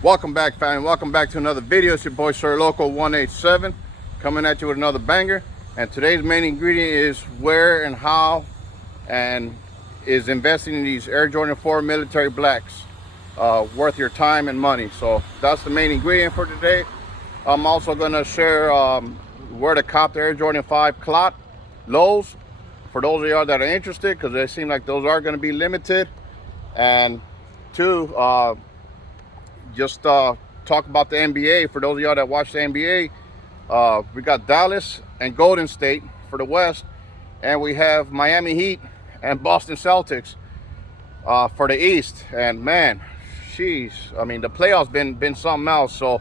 Welcome back, family. Welcome back to another video. It's your boy Sir Loco 187 coming at you with another banger. And today's main ingredient is where and how and is investing in these Air Jordan 4 military blacks worth your time and money. So that's the main ingredient for today. I'm also going to share where to cop the Air Jordan 5 clot lows for those of y'all that are interested, because they seem like those are going to be limited. And two, just talk about the NBA. For those of y'all that watch the NBA, we got Dallas and Golden State for the West, and we have Miami Heat and Boston Celtics for the East. And man, jeez, I mean, the playoffs been something else. So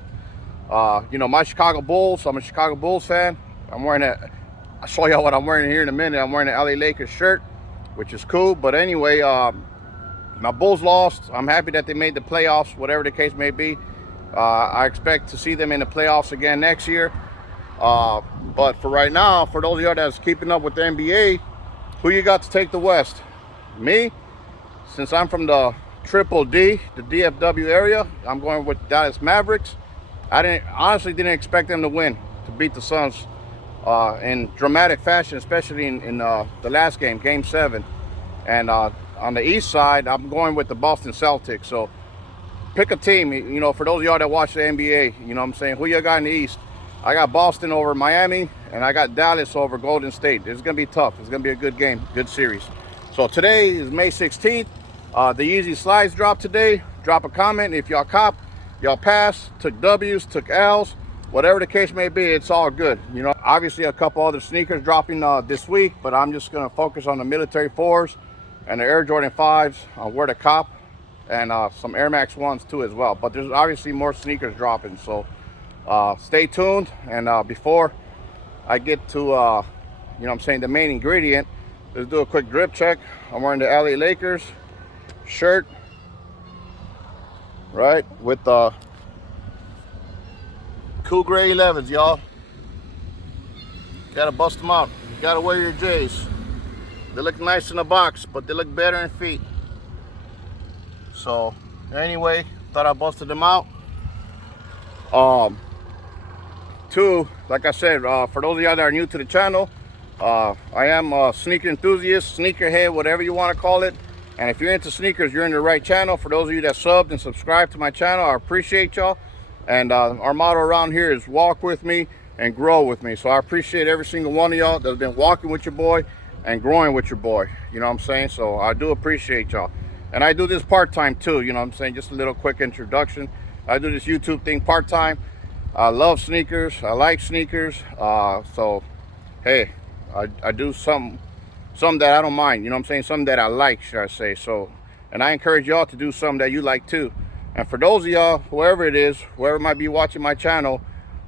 you know, my Chicago Bulls, I'm a Chicago Bulls fan. I'm wearing I'll show y'all what I'm wearing here in a minute. I'm wearing an LA Lakers shirt, which is cool. But anyway, my Bulls lost. I'm happy that they made the playoffs, whatever the case may be. I expect to see them in the playoffs again next year. But for right now, for those of y'all that's keeping up with the NBA, who you got to take the West? Me, since I'm from the Triple D, the DFW area, I'm going with Dallas Mavericks. I honestly didn't expect them to win, to beat the Suns in dramatic fashion, especially in the last game, Game 7. And on the East side, I'm going with the Boston Celtics. So pick a team, you know, for those of y'all that watch the NBA, you know what I'm saying, who you got in the East? I got Boston over Miami, and I got Dallas over Golden State. It's going to be tough. It's going to be a good game, good series. So today is May 16th. The Easy Slides drop today. Drop a comment if y'all cop, y'all pass, took W's, took L's, whatever the case may be, it's all good. You know, obviously a couple other sneakers dropping this week, but I'm just going to focus on the military 4s and the Air Jordan 5s, where to cop, and some Air Max 1s too as well. But there's obviously more sneakers dropping, so stay tuned. And before I get to, you know what I'm saying, the main ingredient, let's do a quick drip check. I'm wearing the LA Lakers shirt, right, with the cool gray 11s, y'all. Gotta bust them out. You gotta wear your J's. They look nice in the box, but they look better in feet. So anyway, thought I busted them out. Two, like I said, for those of y'all that are new to the channel, I am a sneaker enthusiast, sneakerhead, whatever you want to call it. And if you're into sneakers, you're in the right channel. For those of you that subbed and subscribed to my channel, I appreciate y'all. And our motto around here is walk with me and grow with me. So I appreciate every single one of y'all that's been walking with your boy and growing with your boy. You know what I'm saying? So I do appreciate y'all. And I do this part-time too, you know what I'm saying? Just a little quick introduction. I do this YouTube thing part-time. I love sneakers. I like sneakers. So, hey, I do something that I don't mind. You know what I'm saying? Something that I like, should I say. So, and I encourage y'all to do something that you like too. And for those of y'all, whoever it is, whoever might be watching my channel,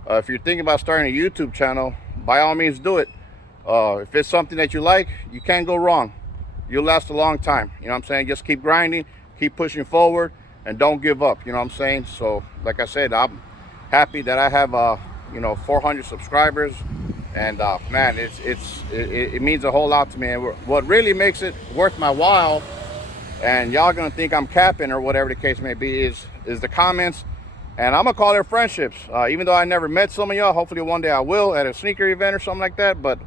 if you're thinking about starting a YouTube channel, by all means do it. If it's something that you like, you can't go wrong. You'll last a long time. You know what I'm saying? Just keep grinding, keep pushing forward, and don't give up. You know what I'm saying? So, like I said, I'm happy that I have, you know, 400 subscribers. And man, it means a whole lot to me. And what really makes it worth my while, and y'all gonna think I'm capping or whatever the case may be, is the comments. And I'm gonna call it friendships. Even though I never met some of y'all, hopefully one day I will at a sneaker event or something like that. But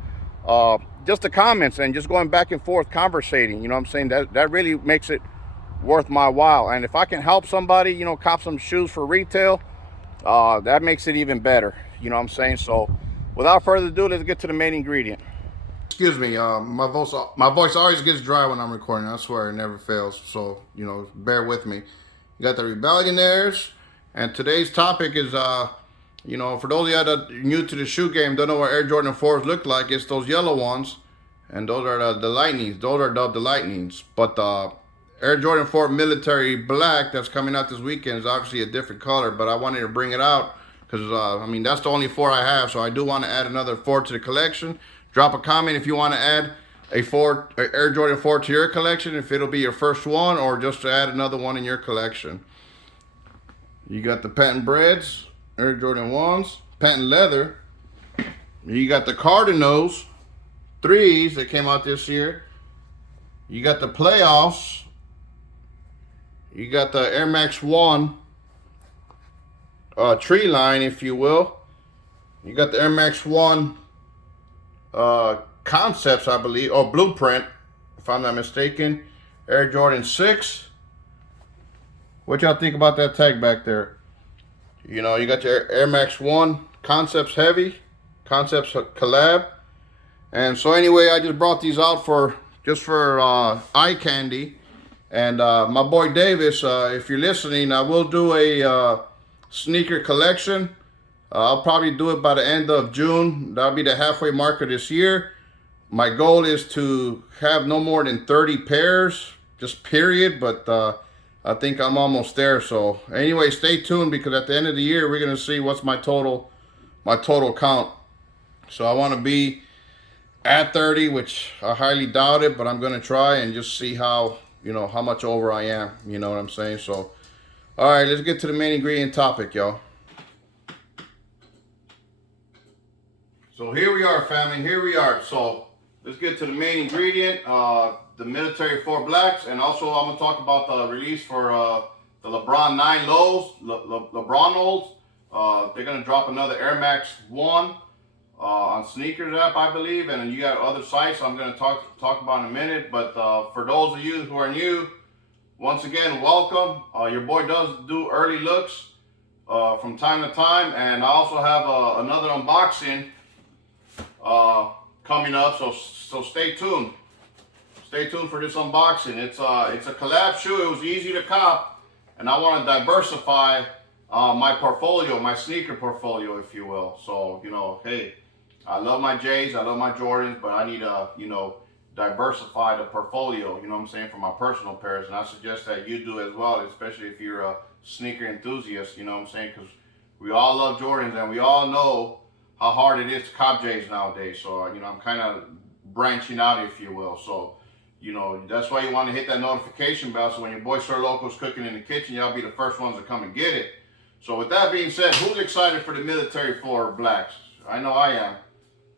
just the comments and just going back and forth conversating, you know what I'm saying, that really makes it worth my while. And if I can help somebody, you know, cop some shoes for retail, that makes it even better. You know what I'm saying? So without further ado, let's get to the main ingredient. Excuse me, my voice always gets dry when I'm recording. I swear, it never fails. So, you know, bear with me. You got the Rebellionaires, and today's topic is, you know, for those of y'all that are new to the shoe game, don't know what Air Jordan 4s look like, it's those yellow ones, and those are the Lightnings. Those are dubbed the Lightnings. But Air Jordan 4 Military Black that's coming out this weekend is obviously a different color, but I wanted to bring it out because, I mean, that's the only 4 I have, so I do want to add another 4 to the collection. Drop a comment if you want to add a Air Jordan 4 to your collection, if it'll be your first one, or just to add another one in your collection. You got the patent breads, Air Jordan 1s, patent leather. You got the Cardinals 3s that came out this year. You got the playoffs. You got the Air Max 1 tree line, if you will. You got the Air Max 1 concepts, I believe, or blueprint, if I'm not mistaken. Air Jordan 6. What y'all think about that tag back there? You know, you got your Air Max 1 concepts heavy, concepts collab. And so anyway, I just brought these out for eye candy. And my boy Davis, if you're listening, I will do a sneaker collection. I'll probably do it by the end of June. That'll be the halfway mark of this year. My goal is to have no more than 30 pairs, just period. But I think I'm almost there. So anyway, stay tuned, because at the end of the year, we're gonna see what's my total count. So I want to be at 30, which I highly doubt it, but I'm gonna try and just see how much over I am. You know what I'm saying? So, all right, let's get to the main ingredient topic, y'all. So here we are, family. Here we are. So let's get to the main ingredient, the Military 4 Blacks, and also I'm gonna talk about the release for the Lebron 9 lows, Lebron lows. They're gonna drop another Air Max 1 on Sneakers app, I believe, and then you got other sites I'm gonna talk about in a minute. But for those of you who are new, once again, welcome. Your boy does do early looks from time to time, and I also have another unboxing coming up, so stay tuned. Stay tuned for this unboxing. It's a collab shoe. It was easy to cop, and I want to diversify my portfolio, my sneaker portfolio, if you will. So hey, I love my J's, I love my Jordans, but I need to diversify the portfolio. You know what I'm saying, for my personal pairs, and I suggest that you do as well, especially if you're a sneaker enthusiast. You know what I'm saying, because we all love Jordans, and we all know how hard it is to cop J's nowadays. So I'm kind of branching out, if you will. So that's why you want to hit that notification bell, so when your boy Sir Loco's cooking in the kitchen, y'all be the first ones to come and get it. So with that being said, who's excited for the Military 4 Blacks? I know I am.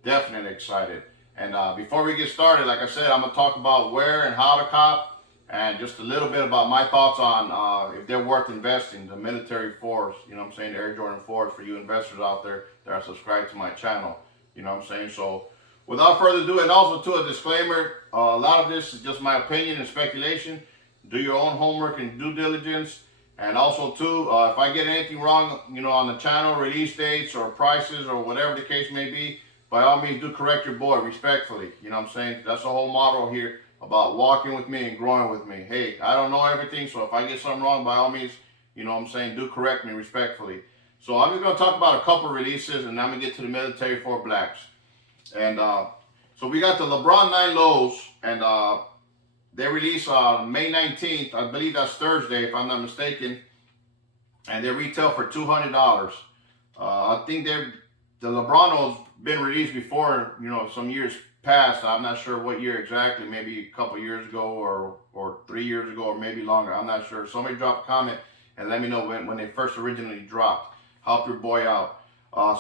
Definitely excited. And before we get started, like I said, I'm going to talk about where and how to cop, and just a little bit about my thoughts on if they're worth investing, the Military 4s, you know what I'm saying, the Air Jordan 4s, for you investors out there that are subscribed to my channel, you know what I'm saying. So without further ado, and also to a disclaimer, a lot of this is just my opinion and speculation. Do your own homework and due diligence. And also too, if I get anything wrong, on the channel, release dates or prices or whatever the case may be, by all means, do correct your boy respectfully. You know what I'm saying? That's the whole motto here about walking with me and growing with me. Hey, I don't know everything, so if I get something wrong, by all means, you know what I'm saying, do correct me respectfully. So I'm just going to talk about a couple releases, and I'm going to get to the Military 4 Blacks. And so we got the Lebron 9 lows, and they release May 19th. I believe that's Thursday, if I'm not mistaken. And they retail for $200. I think the Lebron been released before, some years past. I'm not sure what year exactly, maybe a couple years ago or 3 years ago, or maybe longer. I'm not sure. Somebody drop a comment and let me know when they first originally dropped. Help your boy out.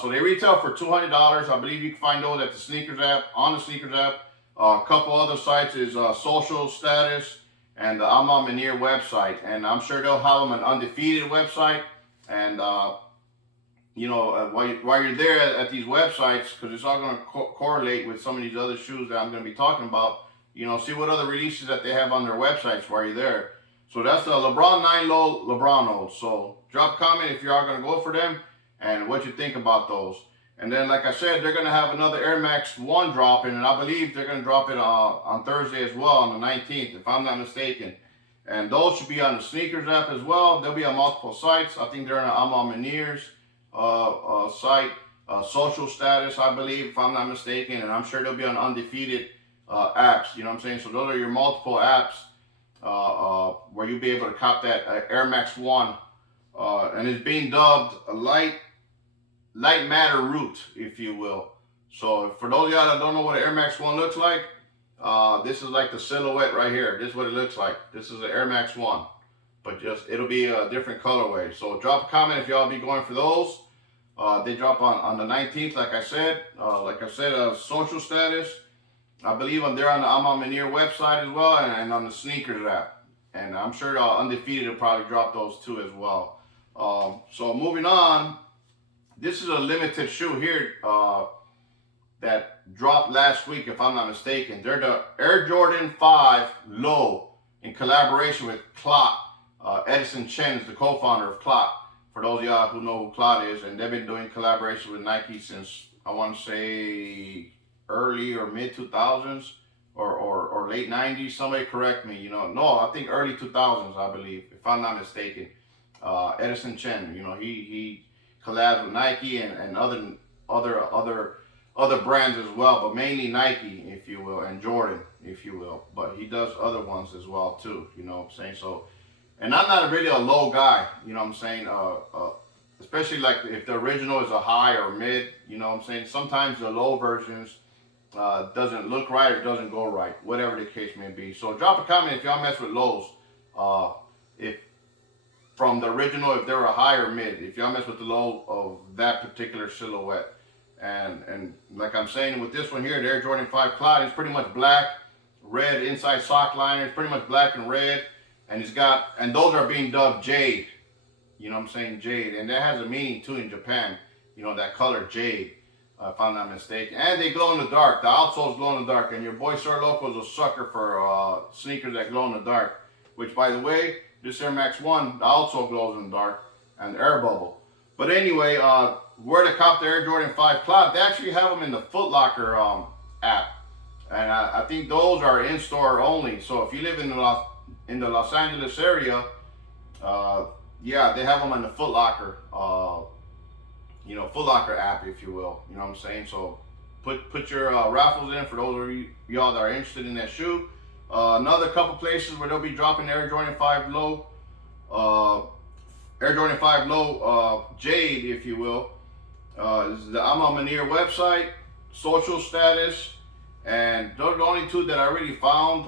So they retail for $200. I believe you can find those at the Sneakers app, on the Sneakers app. A couple other sites is Social Status and the I'm on Manir website. And I'm sure they'll have them an Undefeated website. And while you're there at these websites, because it's all going to correlate with some of these other shoes that I'm going to be talking about, see what other releases that they have on their websites while you're there. So that's the Lebron 9 low Lebron. So drop a comment if you are going to go for them and what you think about those. And then, like I said, they're going to have another Air Max 1 dropping, and I believe they're going to drop it on Thursday as well, on the 19th, if I'm not mistaken. And those should be on the Sneakers app as well. They'll be on multiple sites. I think they're on I'm on Manir's site, Social Status, I believe, if I'm not mistaken, and I'm sure they'll be on Undefeated apps. You know what I'm saying? So those are your multiple apps where you'll be able to cop that Air Max 1, and it's being dubbed a light matter root, if you will. So for those of y'all that don't know what an Air Max 1 looks like, this is like the silhouette right here. This is what it looks like. This is an Air Max 1, but it'll be a different colorway. So drop a comment if y'all be going for those. They drop on the 19th, like I said. Social Status, I believe they're on the I'm on Manir website as well, and on the Sneakers app. And I'm sure Undefeated will probably drop those too as well. So moving on, this is a limited shoe here that dropped last week, if I'm not mistaken. They're the Air Jordan 5 Low in collaboration with Clot. Edison Chen is the co-founder of Clot. For those of y'all who know who Clot is, and they've been doing collaboration with Nike since, I want to say, early or mid 2000s or late 90s. Somebody correct me. No, I think early 2000s, I believe, if I'm not mistaken. Edison Chen, he collabs with Nike and other brands as well, but mainly Nike, if you will, and Jordan, if you will. But he does other ones as well too. You know what I'm saying? So, and I'm not really a low guy. You know what I'm saying? Especially like if the original is a high or mid. You know what I'm saying? Sometimes the low versions doesn't look right or doesn't go right, whatever the case may be. So drop a comment if y'all mess with lows. If from the original, if they were a high or mid, if y'all mess with the low of that particular silhouette. And like I'm saying with this one here, the Air Jordan 5 Cloud, it's pretty much black, red inside sock liner. It's pretty much black and red. And and those are being dubbed jade. You know what I'm saying? Jade. And that has a meaning too in Japan. That color jade, if I'm not mistaken. And they glow in the dark. The outsoles glow in the dark. And your boy Sir Loco is a sucker for sneakers that glow in the dark. Which, by the way, this Air Max 1, the outsole glows in the dark. And the air bubble. But anyway, where to cop the Air Jordan 5 Cloud, they actually have them in the Foot Locker app. And I think those are in-store only. So if you live in the Los Angeles area, yeah, they have them in the Foot Locker, Foot Locker app, if you will. You know what I'm saying? So put your raffles in for those of y'all that are interested in that shoe. Another couple places where they'll be dropping Air Jordan 5 Low, Air Jordan 5 Low Jade, if you will. Is the I'm on Manir website, Social Status, and those are the only two that I really found.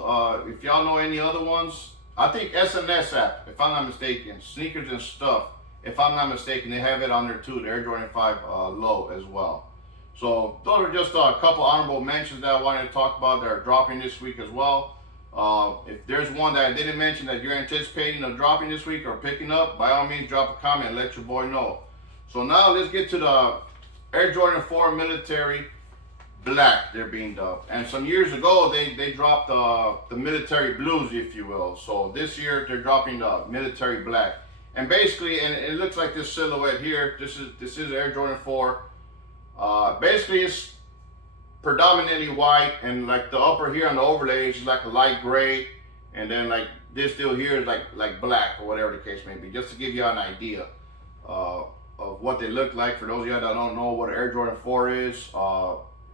If y'all know any other ones, I think SNS app, if I'm not mistaken, Sneakers and Stuff, if I'm not mistaken, they have it on there too, the Air Jordan 5 Low as well. So those are just a couple honorable mentions that I wanted to talk about that are dropping this week as well. If there's one that I didn't mention that you're anticipating of dropping this week or picking up, by all means drop a comment and let your boy know. So now let's get to the Air Jordan 4'Military Black, they're being dubbed. And some years ago, they dropped the military blues, if you will. So this year, they're dropping the military black. And basically, and it looks like this silhouette here, this is Air Jordan 4. Basically, it's predominantly white, and like the upper here on the overlay is like a light gray. And then like this deal here is like black, or whatever the case may be, just to give you an idea of what they look like for those of you that don't know what Air Jordan 4 is.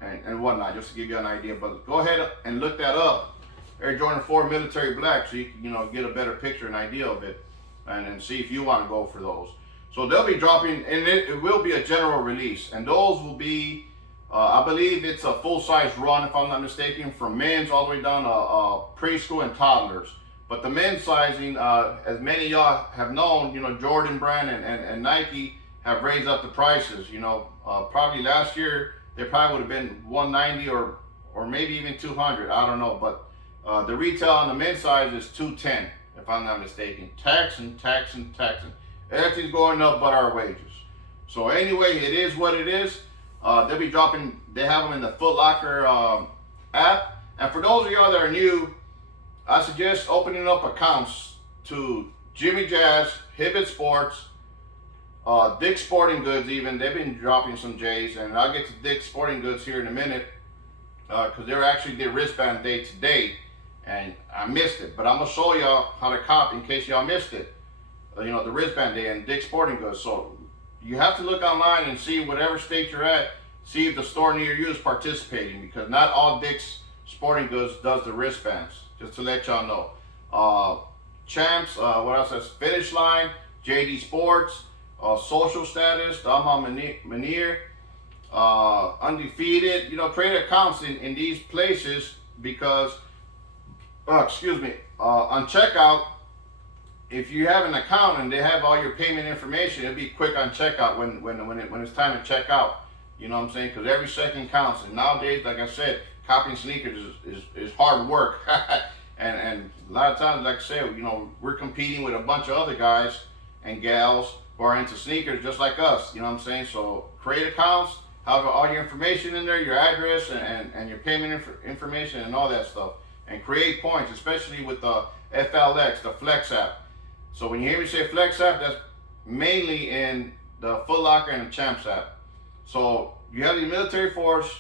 And whatnot, just to give you an idea. But go ahead and look that up, Air Jordan 4 Military Black, so you can get a better picture and idea of it, and see if you want to go for those. So they'll be dropping, and it will be a general release, and those will be, I believe it's a full-size run, if I'm not mistaken, from men's all the way down to preschool and toddlers. But the men's sizing, as many of y'all have known, Jordan brand and Nike have raised up the prices. Probably last year, they probably would have been 190 or maybe even 200. I don't know, but the retail on the men's size is 210, if I'm not mistaken. Taxing. Everything's going up but our wages. So anyway, it is what it is. They'll be dropping. They have them in the Foot Locker app. And for those of y'all that are new, I suggest opening up accounts to Jimmy Jazz, Hibbett Sports, Dick's Sporting Goods. Even they've been dropping some J's, and I'll get to Dick's Sporting Goods here in a minute because they're actually their wristband day today, and I missed it. But I'm gonna show y'all how to cop in case y'all missed it. The wristband day and Dick's Sporting Goods. So you have to look online and see whatever state you're at. See if the store near you is participating, because not all Dick's Sporting Goods does the wristbands. Just to let y'all know. Champs. What else? That's Finish Line, JD Sports. Social Status, Dama Manir, Undefeated. Create accounts in these places because, on checkout, if you have an account and they have all your payment information, it'll be quick on checkout when it's time to check out. You know what I'm saying? Because every second counts. And nowadays, like I said, copying sneakers is hard work. and a lot of times, like I said, we're competing with a bunch of other guys. and gals who are into sneakers just like us. You know what I'm saying? So create accounts, have all your information in there, your address and your payment information and all that stuff. And create points, especially with the FLX, the Flex app. So when you hear me say Flex app, that's mainly in the Foot Locker and the Champs app. So you have the military force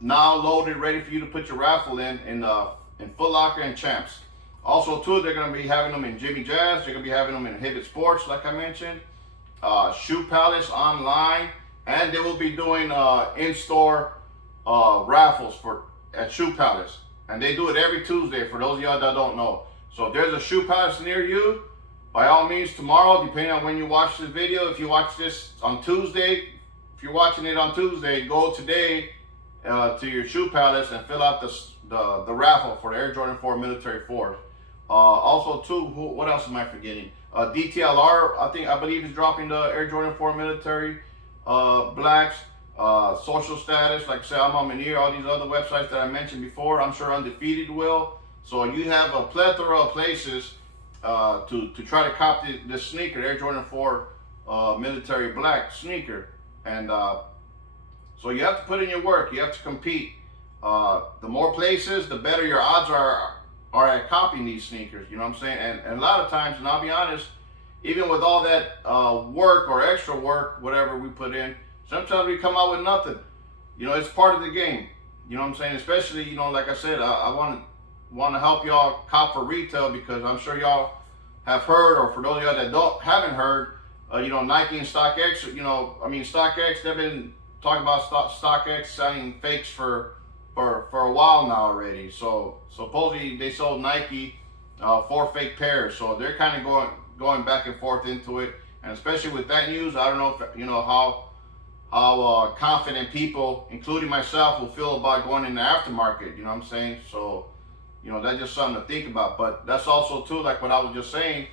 now loaded, ready for you to put your raffle in Foot Locker and Champs. Also, too, they're going to be having them in Jimmy Jazz. They're going to be having them in Hibbett Sports, like I mentioned. Shoe Palace online. And they will be doing in-store raffles at Shoe Palace. And they do it every Tuesday, for those of y'all that don't know. So if there's a Shoe Palace near you, by all means, tomorrow, depending on when you watch this video, if you watch this on Tuesday, if you're watching it on Tuesday, go today to your Shoe Palace and fill out the raffle for the Air Jordan 4 Military Force. Also, too, what else am I forgetting? DTLR, I believe, is dropping the Air Jordan 4 Military Blacks. Social Status, like I said, I'm on Manir, all these other websites that I mentioned before. I'm sure Undefeated will. So you have a plethora of places to try to cop this sneaker, Air Jordan 4 Military Black sneaker. And so you have to put in your work. You have to compete. The more places, the better your odds are at copying these sneakers. You know what I'm saying? And a lot of times, and I'll be honest, even with all that work or extra work, whatever we put in, sometimes we come out with nothing. You know, it's part of the game. You know what I'm saying? Especially, you know, like I said, I want to help y'all cop for retail, because I'm sure y'all have heard, or for those of y'all that haven't heard, you know, Nike and StockX, you know, I mean, StockX, they've been talking about StockX selling fakes for a while now already. So supposedly they sold Nike 4 fake pairs. So they're kind of going back and forth into it. And especially with that news, I don't know if, you know, how confident people, including myself, will feel about going in the aftermarket. You know what I'm saying? So, you know, that's just something to think about. But that's also too, like what I was just saying,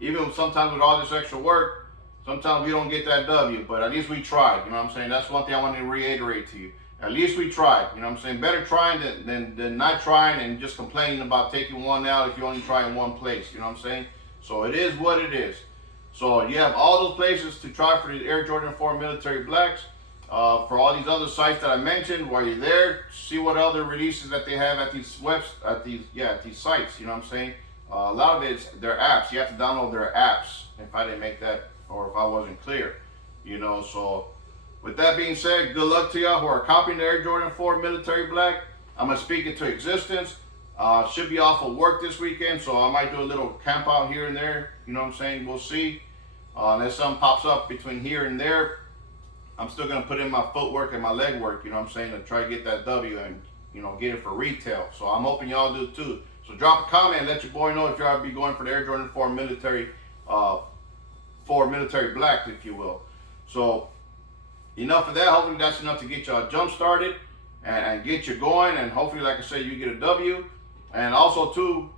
even sometimes with all this extra work, sometimes we don't get that W, but at least we tried. You know what I'm saying? That's one thing I want to reiterate to you. At least we tried. You know what I'm saying? Better trying than not trying and just complaining about taking one out if you only try in one place. You know what I'm saying? So it is what it is. So you have all those places to try for the Air Jordan 4 Military Blacks. For all these other sites that I mentioned, while you're there, see what other releases that they have at these at these sites. You know what I'm saying? A lot of it's their apps. You have to download their apps. If I didn't make that, or if I wasn't clear, you know. So with that being said, good luck to y'all who are copying the Air Jordan 4 Military Black. I'm gonna speak it to existence. Should be off of work this weekend, so I might do a little camp out here and there. You know what I'm saying? We'll see. Unless something pops up between here and there, I'm still gonna put in my footwork and my leg work. You know what I'm saying? To try to get that W and, you know, get it for retail. So I'm hoping y'all do too. So drop a comment and let your boy know if y'all be going for the Air Jordan 4 Military, 4 Military Black, if you will. So enough of that. Hopefully that's enough to get y'all jump started and get you going. And hopefully, like I said, you get a W. And also too,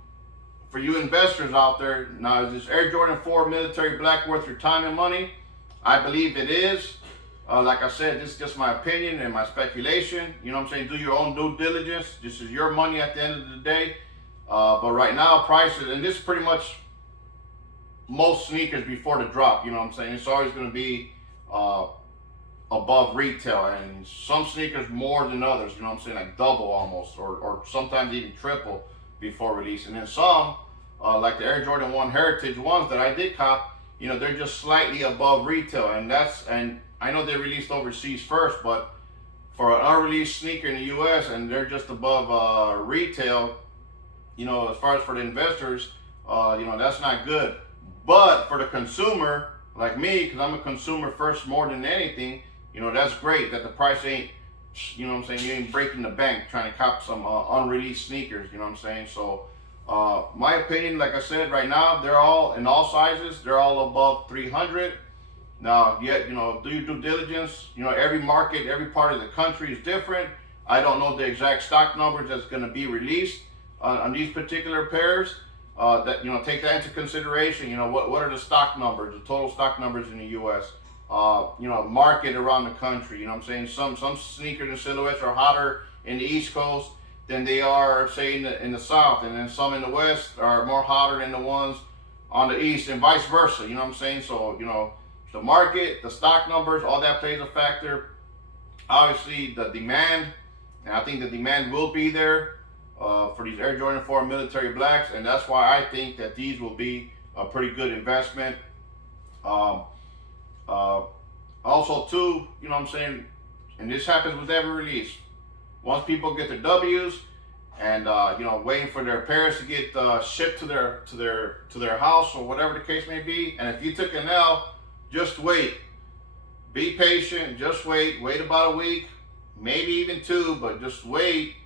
for you investors out there, now is this Air Jordan 4 Military Black worth your time and money? I believe it is. Like I said, this is just my opinion and my speculation. You know what I'm saying? Do your own due diligence. This is your money at the end of the day. But right now, prices, and this is pretty much most sneakers before the drop. You know what I'm saying? It's always going to be above retail, and some sneakers more than others. You know what I'm saying? Like double almost, or sometimes even triple before release. And then some, like the Air Jordan 1 Heritage ones that I did cop, you know, they're just slightly above retail. And I know they released overseas first, but for an unreleased sneaker in the US and they're just above retail, you know, as far as for the investors, you know, that's not good. But for the consumer, like me, because I'm a consumer first more than anything, you know, that's great that the price ain't, you know what I'm saying, you ain't breaking the bank trying to cop some unreleased sneakers, you know what I'm saying? So my opinion, like I said, right now, they're all in all sizes, they're all above 300. Now, yet, you know, do your due diligence. You know, every market, every part of the country is different. I don't know the exact stock numbers that's going to be released on these particular pairs. That, you know, take that into consideration. You know, what are the stock numbers, the total stock numbers in the U.S., you know, market around the country. You know what I'm saying? Some sneakers and silhouettes are hotter in the East Coast than they are, say, in the South. And then some in the West are more hotter than the ones on the east and vice versa. You know what I'm saying? So, you know, the market, the stock numbers, all that plays a factor. Obviously, the demand, and I think the demand will be there for these Air Jordan 4 military blacks, and that's why I think that these will be a pretty good investment. Um, uh, Also, too, you know what I'm saying, and this happens with every release. Once people get their W's, and you know, waiting for their pairs to get shipped to their house or whatever the case may be. And if you took an L, just wait. Be patient. Just wait. Wait about a week, maybe even two, but just wait.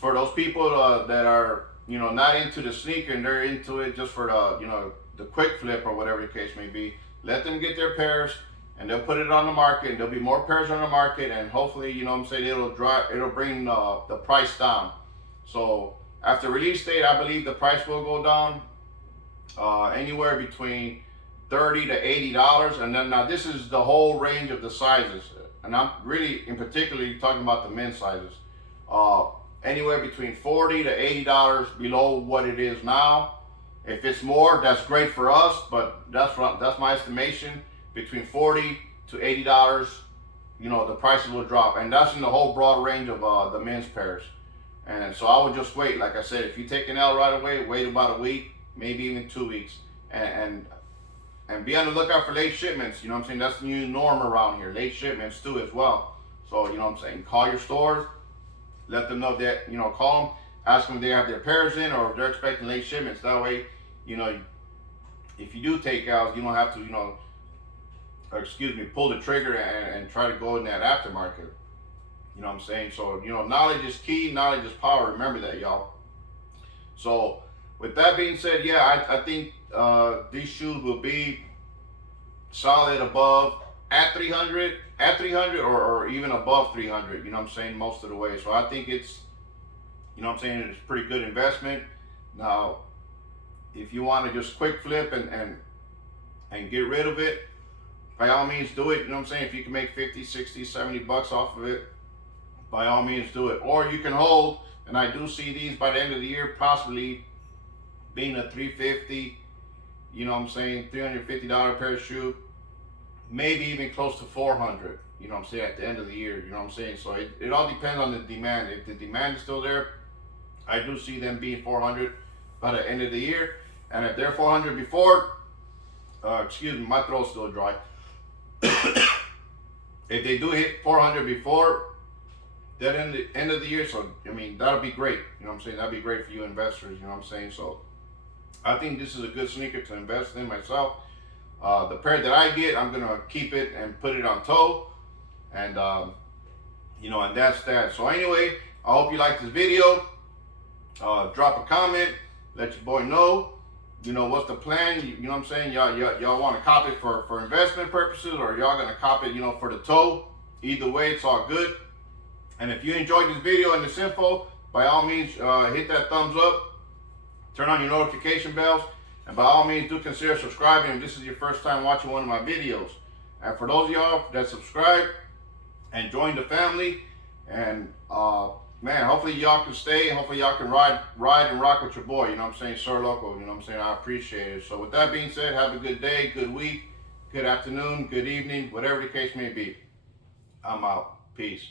For those people that are, you know, not into the sneaker and they're into it just for the, you know, the quick flip or whatever the case may be, let them get their pairs and they'll put it on the market, and there'll be more pairs on the market, and hopefully, you know what I'm saying, it'll bring the price down. So after release date, I believe the price will go down anywhere between $30 to $80. And then now this is the whole range of the sizes, and I'm really in particularly talking about the men's sizes. Anywhere between $40 to $80 below what it is now. If it's more, that's great for us, but that's my estimation. Between $40 to $80, you know, the prices will drop, and that's in the whole broad range of the men's pairs. And so I would just wait. Like I said, if you take an L right away, wait about a week, maybe even 2 weeks, and be on the lookout for late shipments. You know what I'm saying? That's the new norm around here. Late shipments too as well. So, you know what I'm saying? Call your stores, let them know that, you know, call them, ask them if they have their pairs in or if they're expecting late shipments. That way, you know, if you do take L's, you don't have to, you know, pull the trigger and try to go in that aftermarket. You know what I'm saying? So, you know, knowledge is key, knowledge is power. Remember that, y'all. So, with that being said, yeah, I think these shoes will be solid above at 300 or even above 300. You know what I'm saying? Most of the way. So I think it's, you know what I'm saying, it's a pretty good investment. Now, if you want to just quick flip and get rid of it, by all means do it. You know what I'm saying? If you can make 50, 60, 70 bucks off of it, by all means do it. Or you can hold, and I do see these by the end of the year possibly being a 350, you know what I'm saying, $350 pair of shoe, maybe even close to 400, you know what I'm saying, at the end of the year, you know what I'm saying. So it all depends on the demand. If the demand is still there, I do see them being 400 by the end of the year. And if they're 400 before, excuse me, my throat's still dry. If they do hit 400 before that end of the year, so I mean, that'll be great. You know what I'm saying? That'd be great for you investors. You know what I'm saying? So I think this is a good sneaker to invest in myself. The pair that I get, I'm gonna keep it and put it on toe, and you know, and that's that. So anyway, I hope you like this video. Drop a comment, let your boy know, you know, what's the plan. You know what I'm saying? Y'all want to cop it for investment purposes, or y'all gonna cop it, you know, for the toe. Either way, it's all good. And if you enjoyed this video and this info, by all means, hit that thumbs up, turn on your notification bells, and by all means, do consider subscribing if this is your first time watching one of my videos. And for those of y'all that subscribe and join the family, and man, hopefully y'all can stay, hopefully y'all can ride and rock with your boy, you know what I'm saying, Sir Loco, you know what I'm saying, I appreciate it. So with that being said, have a good day, good week, good afternoon, good evening, whatever the case may be. I'm out. Peace.